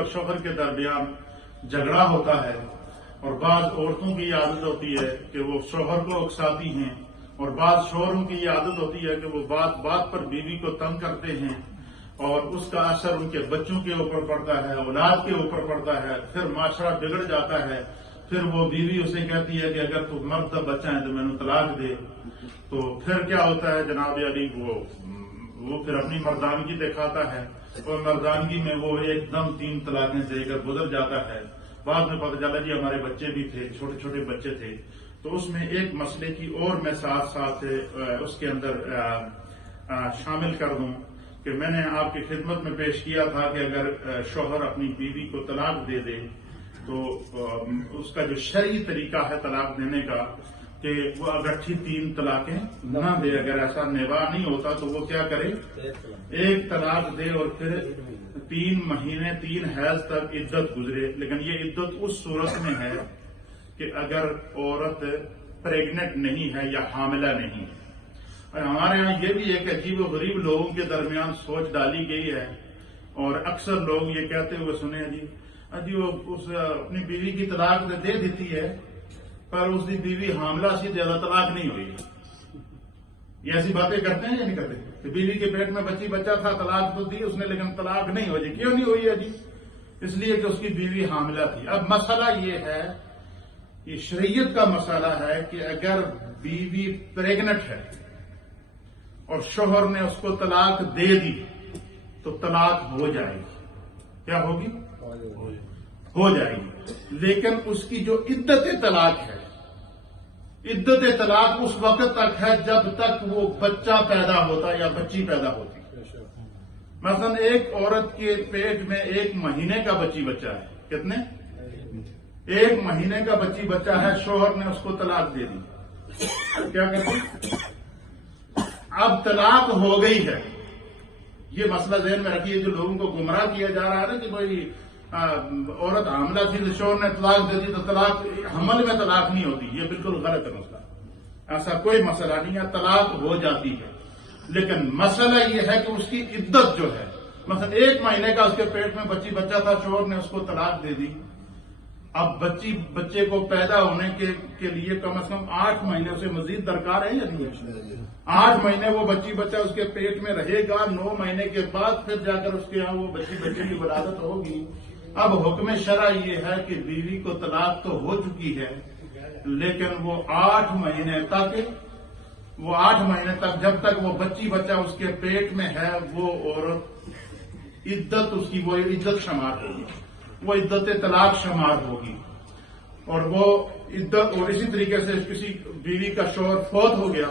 اور شوہر کے درمیان جھگڑا ہوتا ہے، اور بعض عورتوں کی عادت ہوتی ہے کہ وہ شوہر کو اکساتی ہیں، اور بعض شوہروں کی یہ عادت ہوتی ہے کہ وہ بات بات پر بیوی کو تنگ کرتے ہیں، اور اس کا اثر ان کے بچوں کے اوپر پڑتا ہے، اولاد کے اوپر پڑتا ہے، پھر معاشرہ بگڑ جاتا ہے۔ پھر وہ بیوی اسے کہتی ہے کہ اگر تو مرد بچہ ہے تو میں نے طلاق دے۔ تو پھر کیا ہوتا ہے جناب علی، وہ پھر اپنی مردانگی دکھاتا ہے، اور مردانگی میں وہ ایک دم 3 طلاقیں دے کر گزر جاتا ہے۔ بعد میں پتہ چلا جی ہمارے بچے بھی تھے، چھوٹے چھوٹے بچے تھے۔ تو اس میں ایک مسئلے کی اور میں ساتھ ساتھ اس کے اندر شامل کر دوں کہ میں نے آپ کی خدمت میں پیش کیا تھا کہ اگر شوہر اپنی بیوی کو طلاق دے دے تو اس کا جو شرعی طریقہ ہے طلاق دینے کا کہ وہ اگٹھی 3 طلاقیں نہ دے، اگر ایسا نباہ نہیں ہوتا تو وہ کیا کرے، 1 طلاق دے اور پھر 3 مہینے 3 حیض تک عدت گزرے۔ لیکن یہ عدت اس صورت میں ہے کہ اگر عورت پریگننٹ نہیں ہے یا حاملہ نہیں ہے۔ اور ہمارے ہاں یہ بھی ایک عجیب و غریب لوگوں کے درمیان سوچ ڈالی گئی ہے، اور اکثر لوگ یہ کہتے ہوئے سنے جی وہ اپنی بیوی کی طلاق دے دیتی ہے پر اس کی بیوی حاملہ سی زیادہ طلاق نہیں ہوئی۔ یہ ایسی باتیں کرتے ہیں یا نہیں کرتے کہ بیوی کے پیٹ میں بچہ تھا، طلاق تو دی اس نے لیکن طلاق نہیں ہوئی۔ کیوں نہیں ہوئی ہے جی؟ اس لیے کہ اس کی بیوی حاملہ تھی۔ اب مسئلہ یہ ہے، یہ شریعت کا مسئلہ ہے کہ اگر بیوی پریگننٹ ہے اور شوہر نے اس کو طلاق دے دی تو طلاق ہو جائے گی۔ کیا ہوگی؟ ہو جائے گی۔ لیکن اس کی جو عدت طلاق ہے، عدت طلاق اس وقت تک ہے جب تک وہ بچہ پیدا ہوتا یا بچی پیدا ہوتی۔ مثلا ایک عورت کے پیٹ میں 1 مہینے کا بچہ ہے، کتنے؟ 1 مہینے کا بچہ ہے، شوہر نے اس کو طلاق دے دی، کیا کرتے؟ اب طلاق ہو گئی ہے۔ یہ مسئلہ ذہن میں رکھیے، جو لوگوں کو گمراہ کیا جا رہا ہے نا کہ بھائی عورت حاملہ تھی تو شوہر نے طلاق دے دی تو طلاق حمل میں طلاق نہیں ہوتی، یہ بالکل غلط ہے مسئلہ۔ ایسا کوئی مسئلہ نہیں ہے، طلاق ہو جاتی ہے، لیکن مسئلہ یہ ہے کہ اس کی عدت جو ہے، مثلا 1 مہینے کا اس کے پیٹ میں بچہ تھا، شوہر نے اس کو طلاق دے دی۔ اب بچے کو پیدا ہونے کے لیے کم از کم 8 مہینے اسے مزید درکار ہے یا نہیں؟ 8 مہینے وہ بچہ اس کے پیٹ میں رہے گا، 9 مہینے کے بعد پھر جا کر اس کے یہاں وہ بچے کی ولادت ہوگی۔ اب حکم شرع یہ ہے کہ بیوی کو طلاق تو ہو چکی ہے، لیکن وہ 8 مہینے تک جب تک وہ بچہ اس کے پیٹ میں ہے وہ عورت عدت، اس کی وہ عدت شمار ہوگی، وہ عدت طلاق شمار ہوگی۔ اور وہ عدت، اور اسی طریقے سے کسی بیوی کا شوہر فوت ہو گیا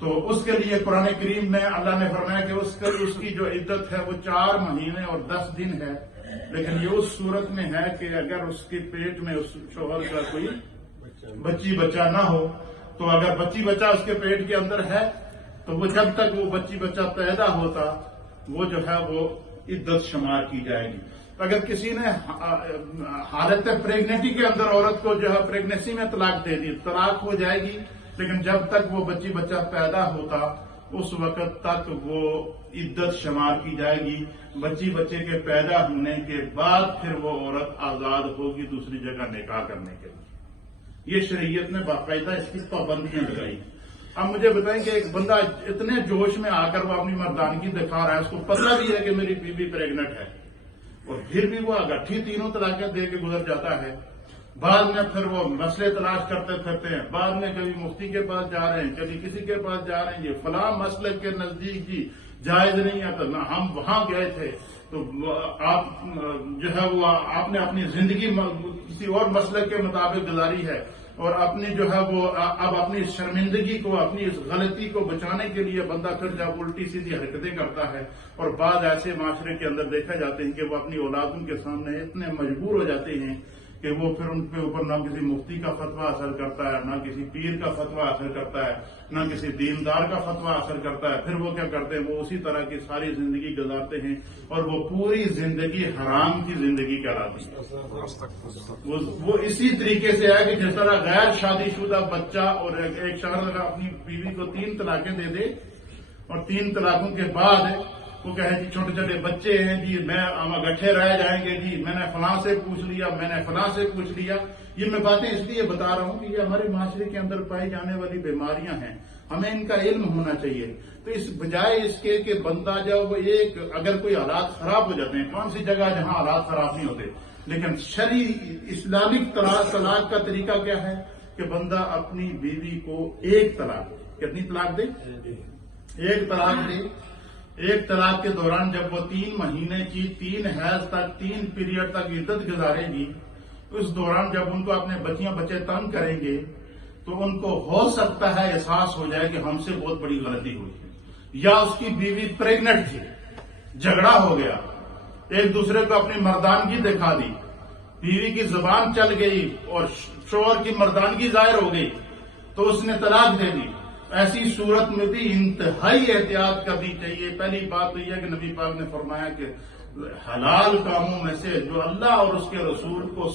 تو اس کے لیے قرآن کریم میں اللہ نے فرمایا کہ اس کی جو عدت ہے وہ 4 مہینے اور 10 دن ہے، لیکن یہ اس صورت میں ہے کہ اگر اس کے پیٹ میں اس شوہر کا کوئی بچہ نہ ہو، تو اگر بچہ اس کے پیٹ کے اندر ہے تو وہ جب تک وہ بچہ پیدا ہوتا وہ جو ہے وہ عدت شمار کی جائے گی۔ اگر کسی نے حالت پریگنیٹی کے اندر عورت کو جو ہے پریگنیسی میں طلاق دے دی، طلاق ہو جائے گی، لیکن جب تک وہ بچہ پیدا ہوتا اس وقت تک وہ عدت شمار کی جائے گی۔ بچے کے پیدا ہونے کے بعد پھر وہ عورت آزاد ہوگی دوسری جگہ نکاح کرنے کے لیے۔ یہ شریعت نے باقاعدہ اس کی پابندیاں لگائی۔ اب مجھے بتائیں کہ ایک بندہ اتنے جوش میں آ کر وہ اپنی مردانگی دکھا رہا ہے، اس کو پتہ بھی ہے کہ میری بیوی پریگننٹ ہے، اور پھر بھی وہ اگٹھی 3 طلاقیں دے کے گزر جاتا ہے۔ بعد میں پھر وہ مسئلے تلاش کرتے پھرتے ہیں، بعد میں کبھی مفتی کے پاس جا رہے ہیں، کبھی کسی کے پاس جا رہے ہیں، یہ فلاں مسئلے کے نزدیک جی جائز نہیں ہے، تو ہم وہاں گئے تھے تو آپ جو ہے وہ آپ نے اپنی زندگی کسی اور مسئلے کے مطابق گزاری ہے، اور اپنی جو ہے وہ اب اپنی شرمندگی کو، اپنی اس غلطی کو بچانے کے لیے بندہ پھر جب الٹی سیدھی حرکتیں کرتا ہے۔ اور بعض ایسے معاشرے کے اندر دیکھا جاتے ہیں کہ وہ اپنی اولادوں کے سامنے اتنے مجبور ہو جاتے ہیں کہ وہ پھر ان کے اوپر نہ کسی مفتی کا فتویٰ اثر کرتا ہے، نہ کسی پیر کا فتویٰ اثر کرتا ہے، نہ کسی دیندار کا فتویٰ اثر کرتا ہے۔ پھر وہ کیا کرتے ہیں، وہ اسی طرح کی ساری زندگی گزارتے ہیں، اور وہ پوری زندگی حرام کی زندگی کہلاتی ہے۔ وہ اسی طریقے سے ہے کہ جس طرح غیر شادی شدہ بچہ اور ایک شوہر اگر اپنی بیوی کو 3 طلاقیں دے دے اور 3 طلاقوں کے بعد وہ کہیں جی چھوٹے چھوٹے بچے ہیں جی میں گٹھے رہ جائیں گے جی میں نے فلاں سے پوچھ لیا میں نے فلاں سے پوچھ لیا. یہ میں باتیں اس لیے بتا رہا ہوں کہ یہ ہمارے معاشرے کے اندر پائی جانے والی بیماریاں ہیں, ہمیں ان کا علم ہونا چاہیے. تو اس بجائے اس کے کہ بندہ جب اگر کوئی حالات خراب ہو جاتے ہیں, کون سی جگہ جہاں حالات خراب نہیں ہوتے, لیکن شرعی اسلامک طلاق کا طریقہ کیا ہے کہ بندہ اپنی بیوی کو ایک طلاق دے. کتنی طلاق دے؟ ایک طلاق دے. ایک طلاق کے دوران جب وہ 3 مہینے کی 3 حیض تک 3 پیریڈ تک عدت گزارے گی, اس دوران جب ان کو اپنے بچے تنگ کریں گے تو ان کو ہو سکتا ہے احساس ہو جائے کہ ہم سے بہت بڑی غلطی ہوئی ہے, یا اس کی بیوی پریگنٹ تھی, جھگڑا ہو گیا, ایک دوسرے کو اپنی مردانگی دکھا دی, بیوی کی زبان چل گئی اور شوہر کی مردانگی ظاہر ہو گئی تو اس نے طلاق دے دی. ایسی صورت میں بھی انتہائی احتیاط کرنی چاہیے. پہلی بات تو یہ ہے کہ نبی پاک نے فرمایا کہ حلال کاموں میں سے جو اللہ اور اس کے رسول کو